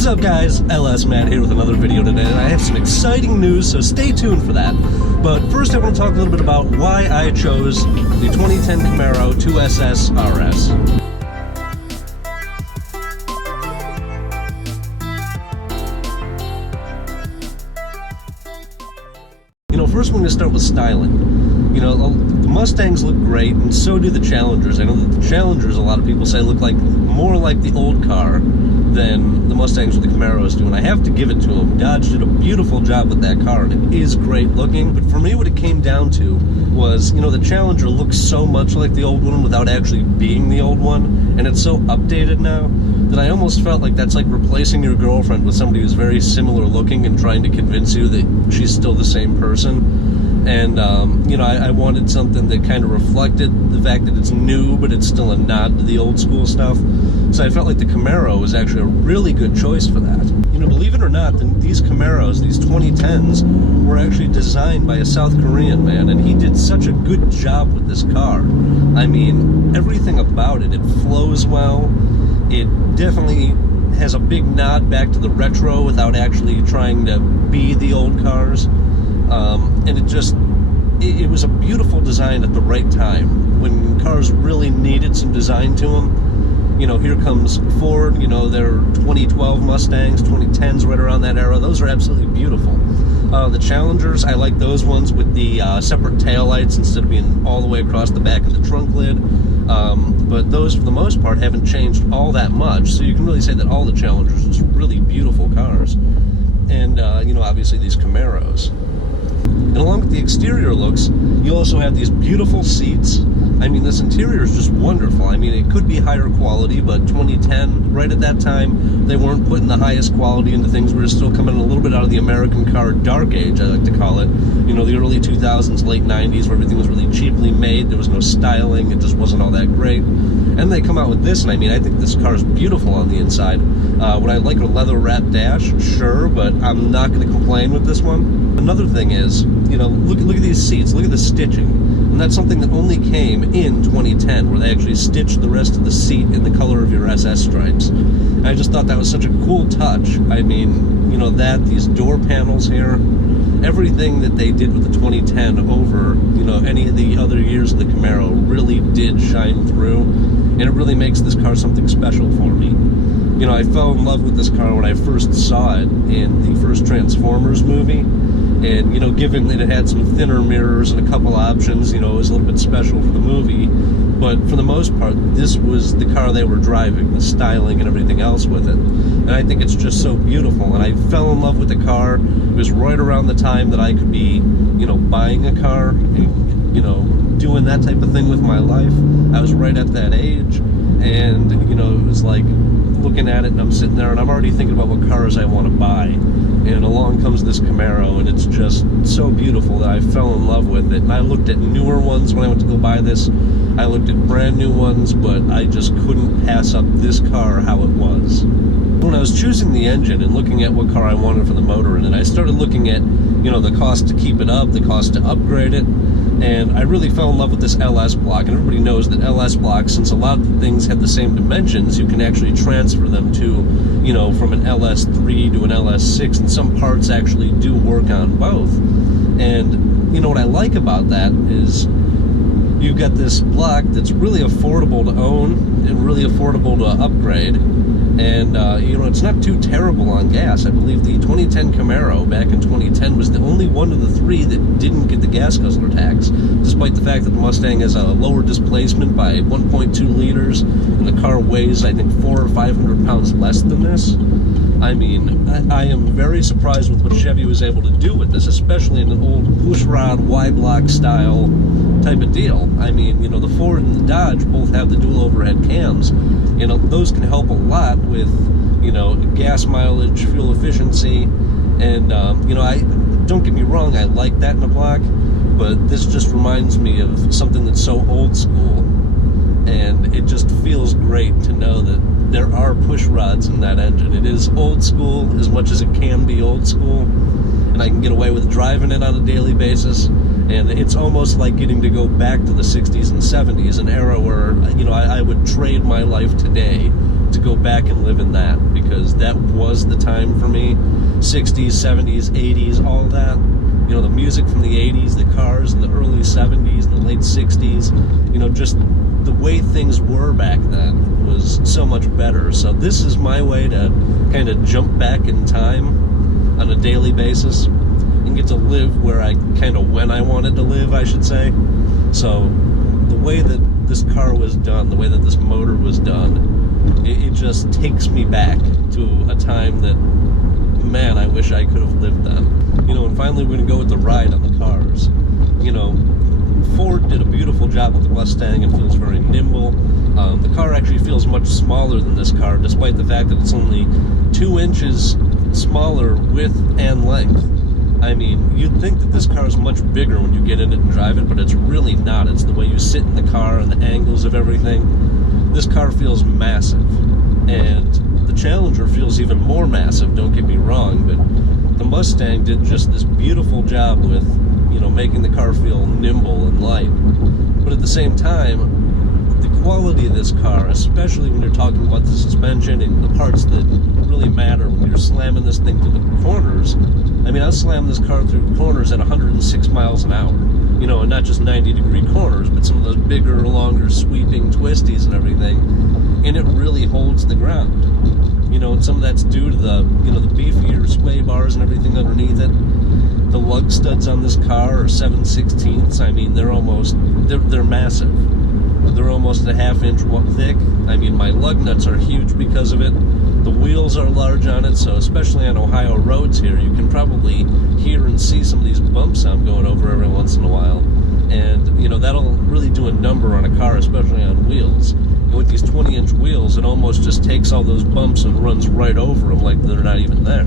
What's up guys, LS Matt here with another video today, and I have some exciting news, so stay tuned for that. But first I want to talk a little bit about why I chose the 2010 Camaro 2SS RS. First we're going to start with styling. The Mustangs look great, and so do the Challengers. I know that the Challengers, a lot of people say, look like more like the old car than the Mustangs or the Camaros do, and I have to give it to them. Dodge did a beautiful job with that car, and it is great looking. But for me, what it came down to was, the Challenger looks so much like the old one without actually being the old one, and it's so updated now that I almost felt like that's like replacing your girlfriend with somebody who's very similar looking and trying to convince you that she's still the same person. And, I wanted something that kind of reflected the fact that it's new, but it's still a nod to the old school stuff. So I felt like the Camaro was actually a really good choice for that. Believe it or not, these Camaros, these 2010s, were actually designed by a South Korean man, and he did such a good job with this car. I mean, everything about it, it flows well. It definitely has a big nod back to the retro without actually trying to be the old cars. And it was a beautiful design at the right time, when cars really needed some design to them. Here comes Ford, their 2012 Mustangs, 2010s, right around that era. Those are absolutely beautiful. The Challengers, I like those ones with the separate taillights instead of being all the way across the back of the trunk lid. But those, for the most part, haven't changed all that much, so you can really say that all the Challengers are just really beautiful cars. And, obviously these Camaros. And along with the exterior looks, you also have these beautiful seats. I mean, this interior is just wonderful. I mean, it could be higher quality, but 2010, right at that time, they weren't putting the highest quality into things. We were still coming a little bit out of the American car dark age, I like to call it. The early 2000s, late 90s, where everything was really cheaply made. There was no styling. It just wasn't all that great. And they come out with this, and I mean, I think this car is beautiful on the inside. Would I like a leather-wrapped dash? Sure, but I'm not going to complain with this one. Another thing is, look at these seats, look at the stitching. And that's something that only came in 2010, where they actually stitched the rest of the seat in the color of your SS stripes. And I just thought that was such a cool touch. I mean, these door panels here, everything that they did with the 2010 over, any of the other years of the Camaro really did shine through. And it really makes this car something special for me. I fell in love with this car when I first saw it in the first Transformers movie. And, given that it had some thinner mirrors and a couple options, it was a little bit special for the movie. But for the most part, this was the car they were driving, the styling and everything else with it. And I think it's just so beautiful. And I fell in love with the car. It was right around the time that I could be, buying a car and, doing that type of thing with my life. I was right at that age. And, it was like looking at it, and I'm sitting there and I'm already thinking about what cars I want to buy. And along comes this Camaro, and it's just so beautiful that I fell in love with it. And I looked at newer ones when I went to go buy this. I looked at brand new ones, but I just couldn't pass up this car how it was. When I was choosing the engine and looking at what car I wanted for the motor in it, I started looking at, the cost to keep it up, the cost to upgrade it. And I really fell in love with this LS block, and everybody knows that LS blocks, since a lot of the things have the same dimensions, you can actually transfer them to, from an LS3 to an LS6, and some parts actually do work on both. And, what I like about that is you've got this block that's really affordable to own and really affordable to upgrade. And, it's not too terrible on gas. I believe the 2010 Camaro back in 2010 was the only one of the three that didn't get the gas guzzler tax, despite the fact that the Mustang has a lower displacement by 1.2 liters, and the car weighs, I think, 400 or 500 pounds less than this. I mean, I am very surprised with what Chevy was able to do with this, especially in an old pushrod, Y-block style type of deal. I mean, the Ford and the Dodge both have the dual overhead cams. Those can help a lot with, gas mileage, fuel efficiency, and, I don't get me wrong, I like that in a block, but this just reminds me of something that's so old school, and it just feels great to know that there are push rods in that engine. It is old school as much as it can be old school, and I can get away with driving it on a daily basis. And it's almost like getting to go back to the 60s and 70s, an era where, I would trade my life today to go back and live in that, because that was the time for me. 60s, 70s, 80s, all that. You know, the music from the 80s, the cars in the early 70s and the late 60s, you know, just the way things were back then was so much better. So this is my way to kind of jump back in time on a daily basis and get to live where I kind of, when I wanted to live, I should say. So the way that this car was done, the way that this motor was done, it just takes me back to a time that, man, I wish I could have lived then. You know, and finally we're going to go with the ride on the cars. You know, Ford did a beautiful job with the Mustang. It feels very nimble. The car actually feels much smaller than this car, despite the fact that it's only 2 inches smaller width and length. I mean, you'd think that this car is much bigger when you get in it and drive it, but it's really not. It's the way you sit in the car and the angles of everything. This car feels massive. And the Challenger feels even more massive, don't get me wrong, but the Mustang did just this beautiful job with, you know, making the car feel nimble and light. But at the same time, the quality of this car, especially when you're talking about the suspension and the parts that really matter when you're slamming this thing through the corners. I mean, I slammed this car through corners at 106 miles an hour. You know, and not just 90-degree corners, but some of those bigger, longer, sweeping twisties and everything. And it really holds the ground. You know, and some of that's due to the, you know, the beefier sway bars and everything underneath it. The lug studs on this car are 7/16. I mean, they're massive. They're almost a half-inch thick. I mean, my lug nuts are huge because of it. The wheels are large on it, so especially on Ohio roads here, you can probably hear and see some of these bumps I'm going over every once in a while. And, you know, that'll really do a number on a car, especially on wheels. And with these 20-inch wheels, it almost just takes all those bumps and runs right over them like they're not even there.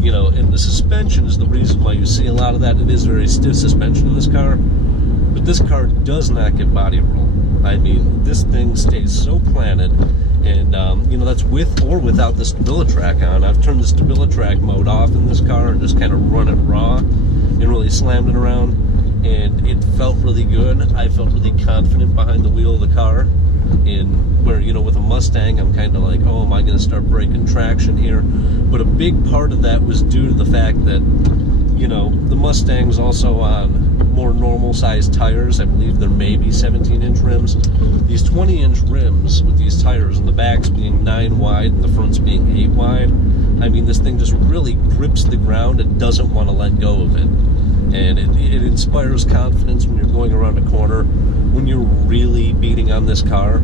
You know, and the suspension is the reason why you see a lot of that. It is very stiff suspension in this car, but this car does not get body roll. I mean, this thing stays so planted, and you know, that's with or without the StabiliTrak on. I've turned the StabiliTrak mode off in this car and just kind of run it raw and really slammed it around, and it felt really good. I felt really confident behind the wheel of the car, in where, you know, with a Mustang, I'm kind of like, oh, am I going to start breaking traction here? But a big part of that was due to the fact that, you know, the Mustang's also on more normal sized tires. I believe they're maybe 17-inch rims. These 20-inch rims with these tires and the backs being 9 wide and the fronts being 8 wide, I mean, this thing just really grips the ground and doesn't want to let go of it. And it inspires confidence when you're going around a corner. When you're really beating on this car,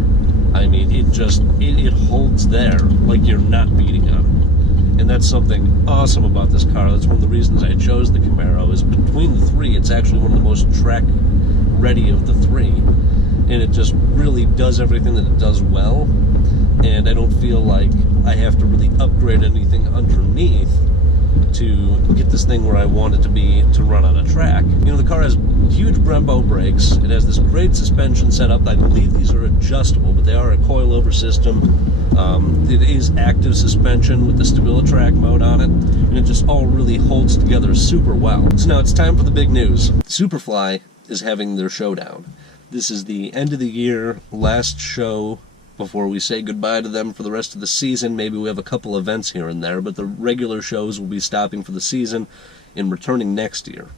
I mean, it holds there like you're not beating on it. And that's something awesome about this car. That's one of the reasons I chose the Camaro, is between the three, it's actually one of the most track ready of the three. And it just really does everything that it does well. And I don't feel like I have to really upgrade anything underneath to get this thing where I want it to be to run on a track. You know, the car has huge Brembo brakes. It has this great suspension setup. I believe these are adjustable, but they are a coilover system. It is active suspension with the StabiliTrak mode on it, and it just all really holds together super well. So now it's time for the big news. Superfly is having their showdown. This is the end of the year, last show before we say goodbye to them for the rest of the season. Maybe we have a couple events here and there, but the regular shows will be stopping for the season and returning next year.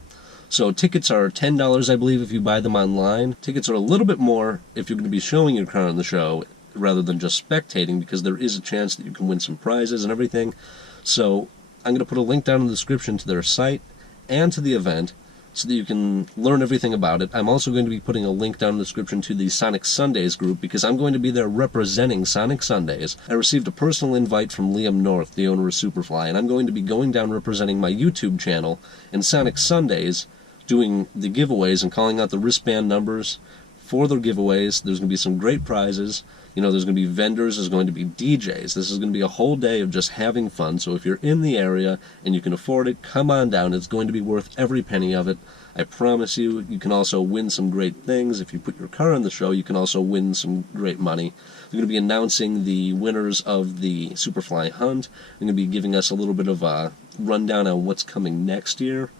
So tickets are $10, I believe, if you buy them online. Tickets are a little bit more if you're going to be showing your car on the show rather than just spectating, because there is a chance that you can win some prizes and everything. So I'm going to put a link down in the description to their site and to the event so that you can learn everything about it. I'm also going to be putting a link down in the description to the Sonic Sundays group, because I'm going to be there representing Sonic Sundays. I received a personal invite from Liam North, the owner of Superfly, and I'm going to be going down representing my YouTube channel and Sonic Sundays, doing the giveaways and calling out the wristband numbers for the giveaways. There's going to be some great prizes. You know, there's going to be vendors, there's going to be DJs. This is going to be a whole day of just having fun. So if you're in the area and you can afford it, come on down. It's going to be worth every penny of it. I promise you. You can also win some great things. If you put your car on the show, you can also win some great money. They're going to be announcing the winners of the Superfly hunt. They're going to be giving us a little bit of a rundown on what's coming next year.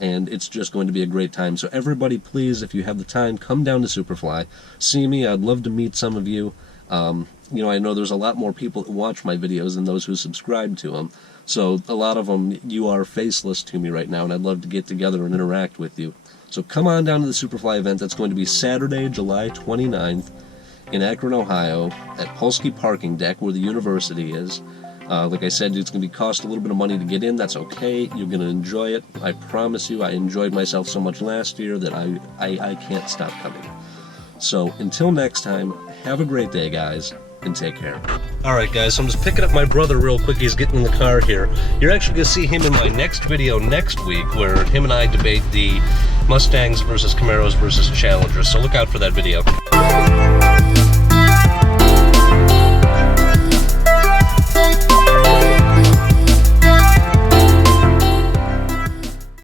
And it's just going to be a great time. So everybody, please, if you have the time, come down to Superfly. See me. I'd love to meet some of you. You know, I know there's a lot more people that watch my videos than those who subscribe to them. So a lot of them, you are faceless to me right now, and I'd love to get together and interact with you. So come on down to the Superfly event. That's going to be Saturday, July 29th in Akron, Ohio, at Polsky Parking Deck, where the university is. Like I said, it's going to cost a little bit of money to get in. That's okay. You're going to enjoy it. I promise you, I enjoyed myself so much last year that I can't stop coming. So until next time, have a great day, guys, and take care. Alright guys, so I'm just picking up my brother real quick. He's getting in the car here. You're actually going to see him in my next video next week, where him and I debate the Mustangs versus Camaros versus Challengers. So look out for that video.